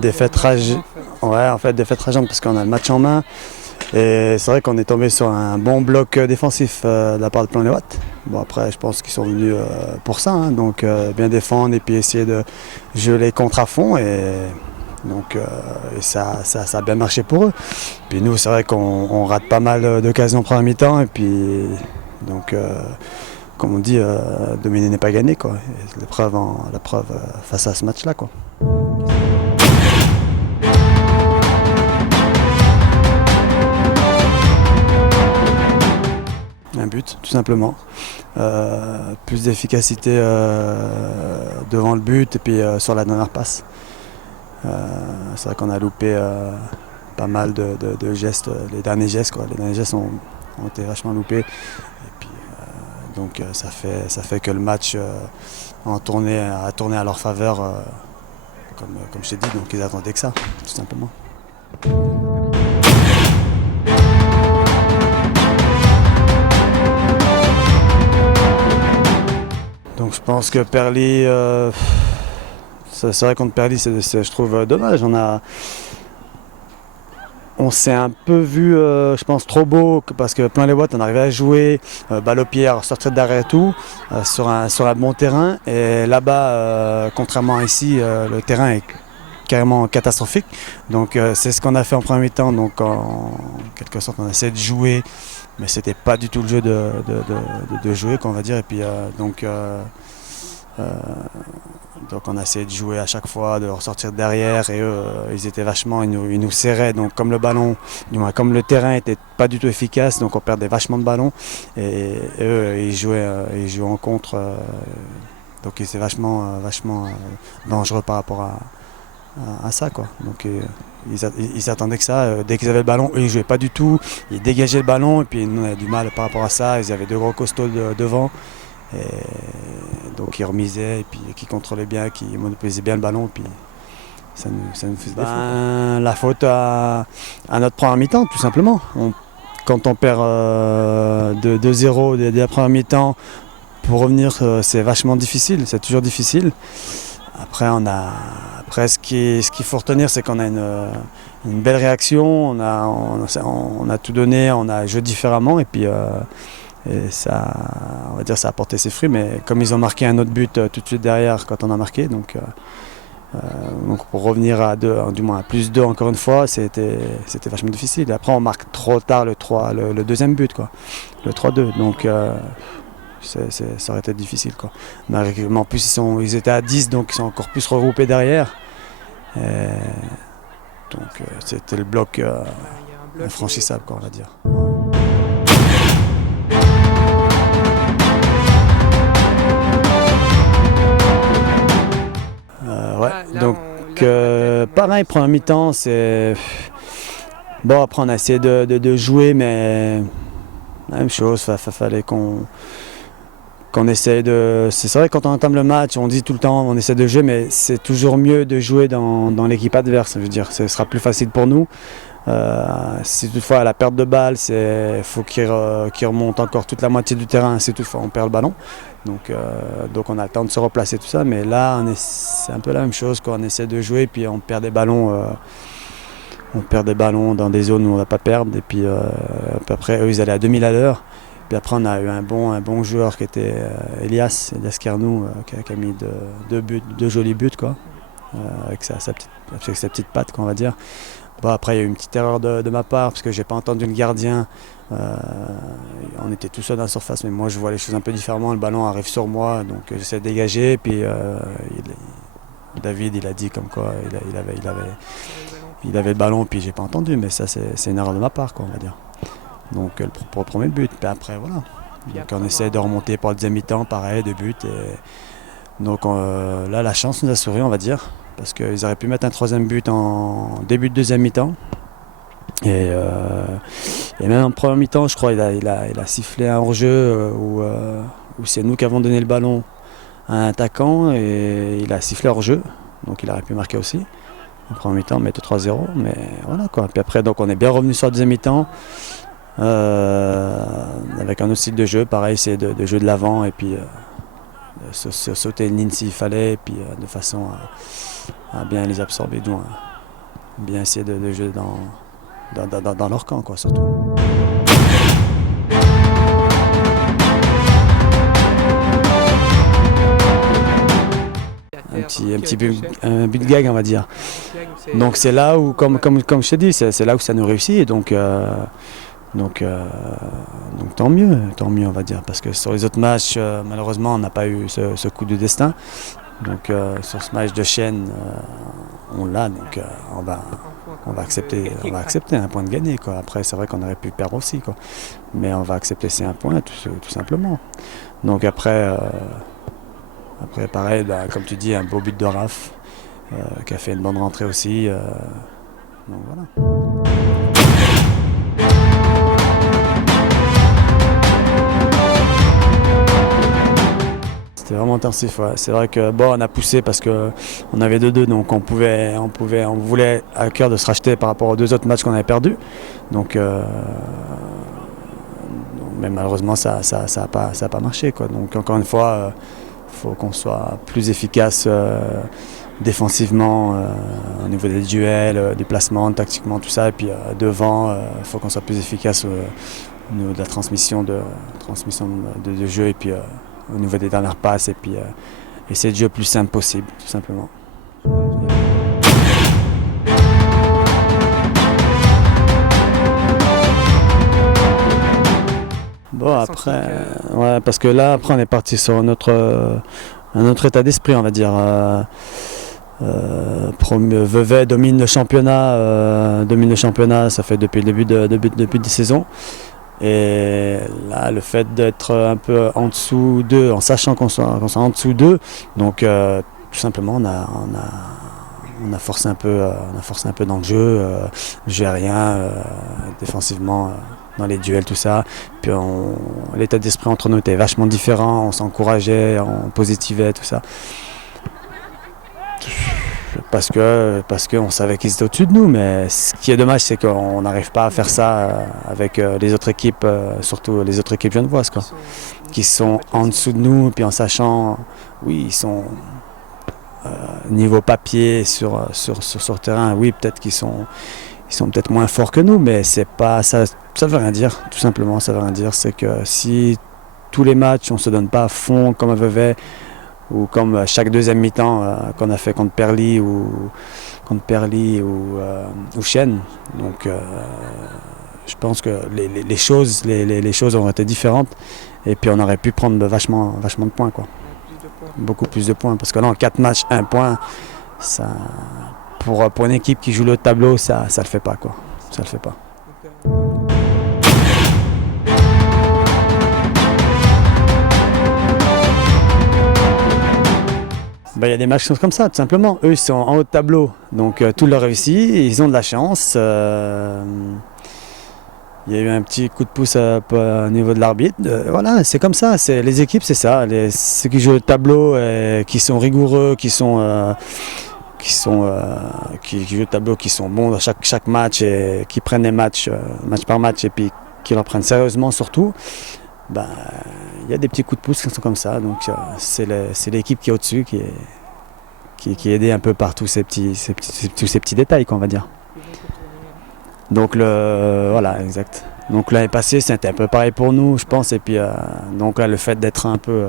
Défaite rageante. Ouais, en fait, défaite rageante parce qu'on a le match en main. Et c'est vrai qu'on est tombé sur un bon bloc défensif de la part de Plan-les-Ouates. Bon, après, je pense qu'ils sont venus pour ça, hein, donc bien défendre et puis essayer de jouer les contre à fond. Donc, et ça a bien marché pour eux. Puis nous, c'est vrai qu'on rate pas mal d'occasions en première mi-temps. Et puis, donc, comme on dit, dominer n'est pas gagner, quoi. Et la preuve face à ce match-là, quoi. Un but, tout simplement. Plus d'efficacité devant le but et puis sur la dernière passe. C'est vrai qu'on a loupé pas mal de gestes, les derniers gestes, quoi. Les derniers gestes ont été vachement loupés. Et puis, donc ça fait que le match a tourné à leur faveur, comme je t'ai dit, donc ils attendaient que ça, tout simplement. Donc je pense que Perly, c'est vrai contre Perly, je trouve dommage. On s'est un peu vu, je pense, trop beau parce que Plan-les-Ouates, on arrivait à jouer, balle au pied, à sortir derrière et tout, sur un bon terrain. Et là-bas, contrairement à ici, le terrain est carrément catastrophique. Donc c'est ce qu'on a fait en premier temps. Donc en quelque sorte, on a essayé de jouer, mais c'était pas du tout le jeu de jouer, qu'on va dire. Et puis donc on a essayé de jouer à chaque fois, de ressortir derrière et eux, ils étaient vachement, ils nous serraient. Donc comme le ballon, du moins comme le terrain était pas du tout efficace, donc on perdait vachement de ballons et eux ils jouaient en contre. Donc ils étaient vachement dangereux par rapport à ça, quoi. Donc ils attendaient que ça. Dès qu'ils avaient le ballon, eux ils jouaient pas du tout. Ils dégageaient le ballon et puis nous on avait du mal par rapport à ça. Ils avaient deux gros costauds devant. Et donc ils remisaient et puis qui contrôlaient bien, qui monopolisaient bien le ben, puis ça nous faisait défaut. La faute à notre première mi-temps, tout simplement. Quand on perd de 2-0 dès la première mi-temps, pour revenir, c'est vachement difficile, c'est toujours difficile. Après, ce qu'il faut retenir, c'est qu'on a une belle réaction, on a tout donné, on a joué différemment et puis et ça, on va dire, ça a porté ses fruits, mais comme ils ont marqué un autre but tout de suite derrière quand on a marqué, donc pour revenir à du moins à plus 2 encore une fois, c'était vachement difficile. Et après on marque trop tard le deuxième but, quoi, le 3-2, donc ça aurait été difficile, quoi. Mais en plus ils étaient à 10, donc ils sont encore plus regroupés derrière. Et donc c'était le bloc infranchissable, quoi, on va dire. Ouais, donc pareil, première mi-temps, c'est... Bon, après on a essayé de jouer, mais la même chose, fallait qu'on essaye de... C'est vrai, quand on entame le match, on dit tout le temps, on essaie de jouer, mais c'est toujours mieux de jouer dans l'équipe adverse. Je veux dire, ce sera plus facile pour nous. Si toutefois à la perte de balle, il faut qu'il remonte encore toute la moitié du terrain si toutefois on perd le ballon. Donc on a le temps de se replacer, tout ça, mais là c'est un peu la même chose, quoi. On essaie de jouer puis on perd des ballons dans des zones où on ne va pas perdre, et puis après eux ils allaient à 2000 à l'heure. Puis après on a eu un bon joueur qui était Elias Kernou, qui a mis deux jolis buts, quoi, avec sa petite patte, qu'on va dire. Bon, après il y a eu une petite erreur de ma part parce que j'ai pas entendu le gardien. On était tout seul dans la surface, mais moi je vois les choses un peu différemment. Le ballon arrive sur moi, donc j'essaie de dégager. Puis David il a dit comme quoi il avait le ballon, puis j'ai pas entendu, mais ça c'est une erreur de ma part, quoi, on va dire. Donc pour le premier but, puis après voilà. Donc on essaie de remonter pour le deuxième mi-temps, pareil, 2 buts. Et donc là la chance nous a souri, on va dire, parce qu'ils auraient pu mettre un troisième but en début de deuxième mi-temps. Et même en première mi-temps, je crois, il a sifflé un hors-jeu où c'est nous qui avons donné le ballon à un attaquant et il a sifflé hors-jeu, donc il aurait pu marquer aussi. En première mi-temps, mettre 3-0, mais voilà, quoi. Puis après, donc on est bien revenu sur la deuxième mi-temps avec un autre style de jeu, pareil, c'est de jouer de l'avant et puis sauter une ligne s'il fallait, et puis de façon à bien les absorber, donc bien essayer de jouer dans leur camp, quoi, surtout. Un but de gag, on va dire. Donc c'est là où, comme je t'ai dit, c'est là où ça nous réussit. Et donc tant mieux, on va dire. Parce que sur les autres matchs, malheureusement, on n'a pas eu ce coup de destin. Donc sur ce match de Chêne, on l'a. Donc on va accepter un point de gagné, quoi. Après, c'est vrai qu'on aurait pu perdre aussi, quoi. Mais on va accepter ces un point, tout simplement. Donc après, pareil, comme tu dis, un beau but de Raph, qui a fait une bonne rentrée aussi. Donc voilà. C'était vraiment intensif, ouais. C'est vrai que on a poussé parce qu'on avait 2-2, donc on voulait à cœur de se racheter par rapport aux 2 autres matchs qu'on avait perdus. Donc, mais malheureusement, ça a pas marché, quoi. Donc encore une fois, faut qu'on soit plus efficace défensivement au niveau des duels, des placements, tactiquement, tout ça. Et puis devant, faut qu'on soit plus efficace au niveau de la transmission de jeu, et puis au niveau des dernières passes, et puis essayer de jouer le plus simple possible, tout simplement. Bon, après, ouais, parce que là, après, on est parti sur un autre état d'esprit, on va dire. Vevey domine le championnat, ça fait depuis le début de saison. Et là, le fait d'être un peu en dessous d'eux, en sachant qu'on soit en dessous d'eux, donc tout simplement, on a forcé un peu dans le jeu, jouer rien défensivement. Dans les duels, tout ça. Puis l'état d'esprit entre nous était vachement différent, on s'encourageait, on positivait, tout ça. Parce qu'on savait qu'ils étaient au-dessus de nous, mais ce qui est dommage, c'est qu'on n'arrive pas à faire ça avec les autres équipes, surtout les autres équipes genevoises, quoi, qui sont en dessous de nous, puis en sachant, oui, ils sont niveau papier sur terrain, oui, peut-être qu'ils sont peut-être moins forts que nous, mais c'est pas ça veut rien dire, tout simplement, ça veut rien dire. C'est que si tous les matchs, on se donne pas à fond comme à Vevey, ou comme chaque deuxième mi-temps qu'on a fait contre Perly ou Chêne, donc je pense que les choses auraient été différentes, et puis on aurait pu prendre vachement de points, quoi. Beaucoup plus de points, parce que là, en 4 matchs, 1 point, ça, pour une équipe qui joue le tableau, ça le fait pas, quoi. Ça le fait pas. Il y a des matchs qui sont comme ça, tout simplement. Eux, ils sont en haut de tableau, donc tout leur réussit, ils ont de la chance. Il y a eu un petit coup de pouce au niveau de l'arbitre. Voilà, c'est comme ça. Les équipes, c'est ça. Ceux qui jouent le tableau, qui sont rigoureux, qui jouent le tableau, qui sont bons dans chaque match, et qui prennent les matchs match par match, et puis qui leur prennent sérieusement surtout. Il y a des petits coups de pouce qui sont comme ça. Donc c'est l'équipe qui est au-dessus, qui est aidée un peu par tous ces petits détails, qu'on va dire. Donc voilà, exact. Donc l'année passée, c'était un peu pareil pour nous, je pense. Et puis donc là, le fait d'être un peu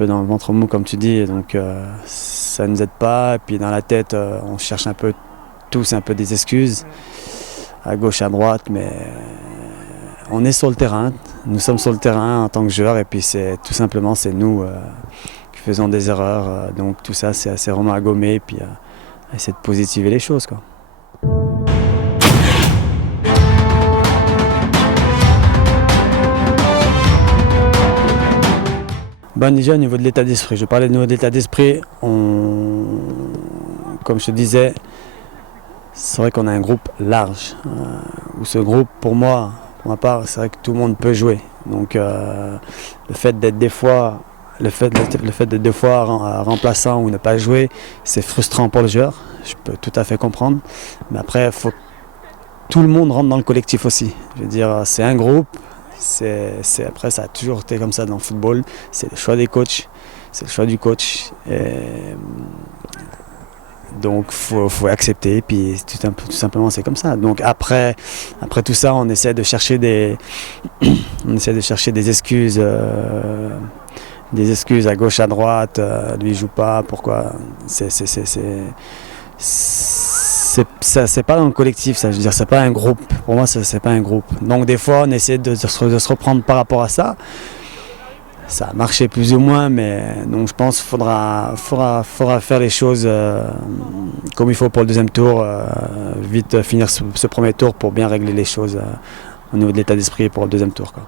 dans le ventre mou, comme tu dis, donc ça ne nous aide pas. Et puis dans la tête, on cherche un peu tous un peu des excuses, à gauche, à droite, mais on est sur le terrain. Nous sommes sur le terrain en tant que joueurs, et puis c'est tout simplement nous qui faisons des erreurs. Donc tout ça, c'est vraiment à gommer, et puis essayer de positiver les choses, quoi. Déjà au niveau de l'état d'esprit, je parlais de niveau de l'état d'esprit, comme je te disais, c'est vrai qu'on a un groupe large, où ce groupe, pour ma part, c'est vrai que tout le monde peut jouer. Donc le fait d'être des fois remplaçant ou ne pas jouer, c'est frustrant pour le joueur, je peux tout à fait comprendre. Mais après, il faut que tout le monde rentre dans le collectif aussi. Je veux dire, c'est un groupe. Après, ça a toujours été comme ça dans le football. C'est le choix des coachs, c'est le choix du coach. Donc faut accepter, puis tout simplement c'est comme ça. Donc après tout ça, on essaie de chercher des excuses. Des excuses à gauche, à droite, lui il joue pas, pourquoi c'est pas dans le collectif, ça, je veux dire, c'est pas un groupe. Pour moi, c'est pas un groupe. Donc des fois, on essaie de se reprendre par rapport à ça. Ça a marché plus ou moins, mais donc je pense qu'il faudra faire les choses comme il faut pour le deuxième tour, vite finir ce premier tour pour bien régler les choses au niveau de l'état d'esprit pour le deuxième tour, quoi.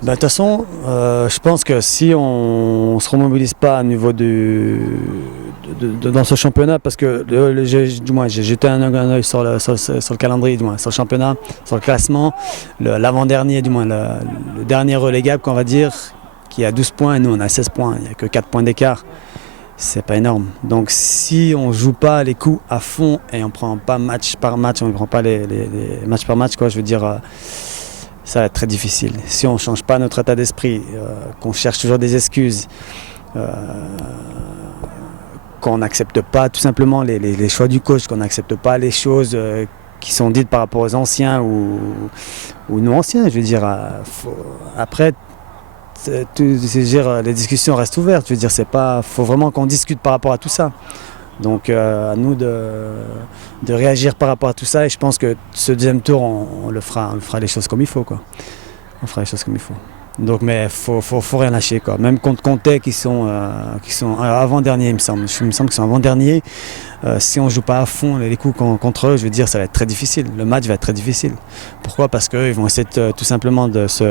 De toute façon, je pense que si on ne se remobilise pas au niveau dans ce championnat, parce que du moins j'ai jeté un œil sur le calendrier, du moins sur le championnat, sur le classement, l'avant-dernier, du moins le dernier relégable qu'on va dire, qui a 12 points et nous on a 16 points, il n'y a que 4 points d'écart. C'est pas énorme. Donc si on joue pas les coups à fond et on prend pas match par match, on ne prend pas les match par match, quoi, je veux dire. Ça va être très difficile. Si on ne change pas notre état d'esprit, qu'on cherche toujours des excuses, qu'on n'accepte pas tout simplement les choix du coach, qu'on n'accepte pas les choses qui sont dites par rapport aux anciens ou non anciens, je veux dire. Après, les discussions restent ouvertes. Je veux dire, faut vraiment qu'on discute par rapport à tout ça. Donc à nous de réagir par rapport à tout ça, et je pense que ce deuxième tour on fera les choses comme il faut, quoi. On fera les choses comme il faut. Donc mais faut rien lâcher, quoi. Même contre Comté qui sont avant-derniers, il me semble qu'ils sont avant-derniers. Si on joue pas à fond les coups contre eux, je veux dire, ça va être très difficile. Le match va être très difficile. Pourquoi? Parce qu'ils vont essayer tout simplement d'être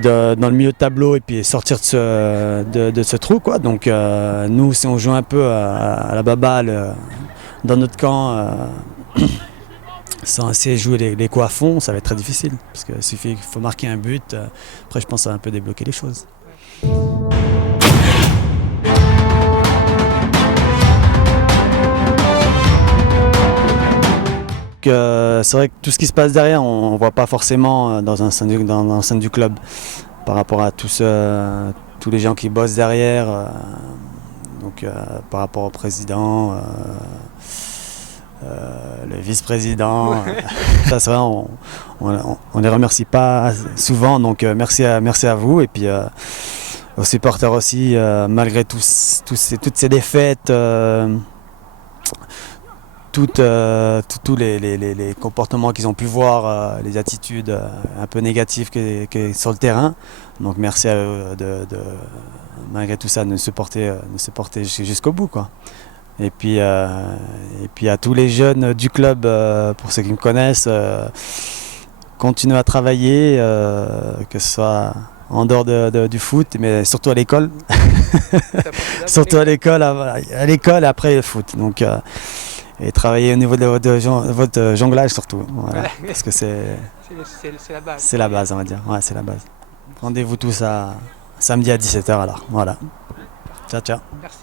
dans le milieu de tableau et puis sortir de ce trou, quoi. Donc nous, si on joue un peu à la baballe dans notre camp, sans essayer de jouer les coups à fond, ça va être très difficile. Parce qu'il faut marquer un but. Après, je pense que ça va un peu débloquer les choses. C'est vrai que tout ce qui se passe derrière, on ne voit pas forcément dans l'enceinte du club par rapport à tous les gens qui bossent derrière, par rapport au président, le vice-président. Ça, c'est vrai, on les remercie pas souvent, donc merci à vous, et puis aux supporters aussi, malgré toutes ces défaites. Tous les comportements qu'ils ont pu voir, les attitudes un peu négatives sur le terrain. Donc merci à eux malgré tout ça, de nous supporter jusqu'au bout, quoi. Et puis à tous les jeunes du club, pour ceux qui me connaissent, continuez à travailler, que ce soit en dehors du foot, mais surtout à l'école. Surtout à l'école et après le foot. Donc, et travailler au niveau de votre jonglage surtout, voilà. Parce que c'est la base. C'est la base, on va dire. Ouais, c'est la base. Rendez-vous tous samedi à 17h alors. Voilà. Ciao, ciao. Merci.